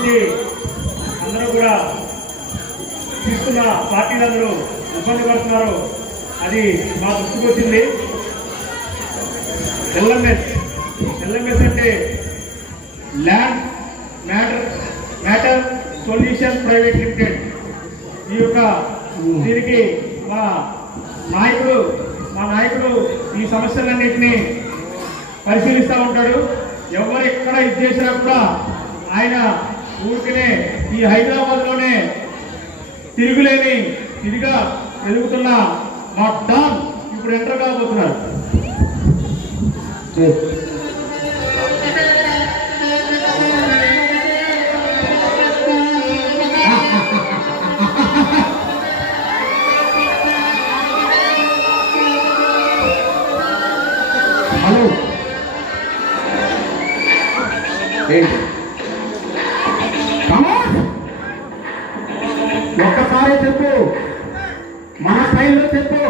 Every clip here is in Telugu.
నుంచి అందరూ కూడా తీసుకున్న పార్టీలందరూ ఇబ్బంది పడుతున్నారు. అది మా దృష్టికి వచ్చింది. ఎల్ఎంఎస్ అంటే land matter solution private limited. ఈ యొక్క దీనికి మా నాయకుడు ఈ సమస్యలన్నింటినీ పరిశీలిస్తూ ఉంటాడు. ఎవరు ఎక్కడ ఇది చేసినా కూడా ఆయన ఊరికనే ఈ హైదరాబాద్లోనే తిరిగా ఎదుగుతున్న మా డాన్ ఇప్పుడు ఎంటర్ కాబోతున్నారు. హలో ఒక్కసారి చెప్పు, మన స్టైల్లో చెప్పు.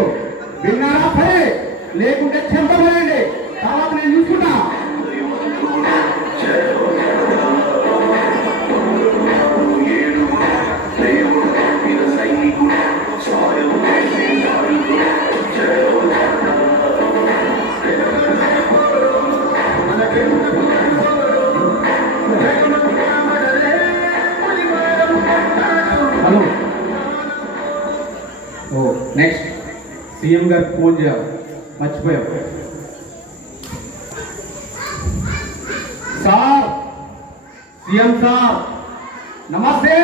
విన్నారా? సరే, లేకుంటే చెప్పబోయండి, తర్వాత నేను చూసుకుంటా. హలో, నెక్స్ట్ సీఎం గారికి ఫోన్ చేయాలి, మర్చిపోయాం. సార్, సీఎం సార్ నమస్తే.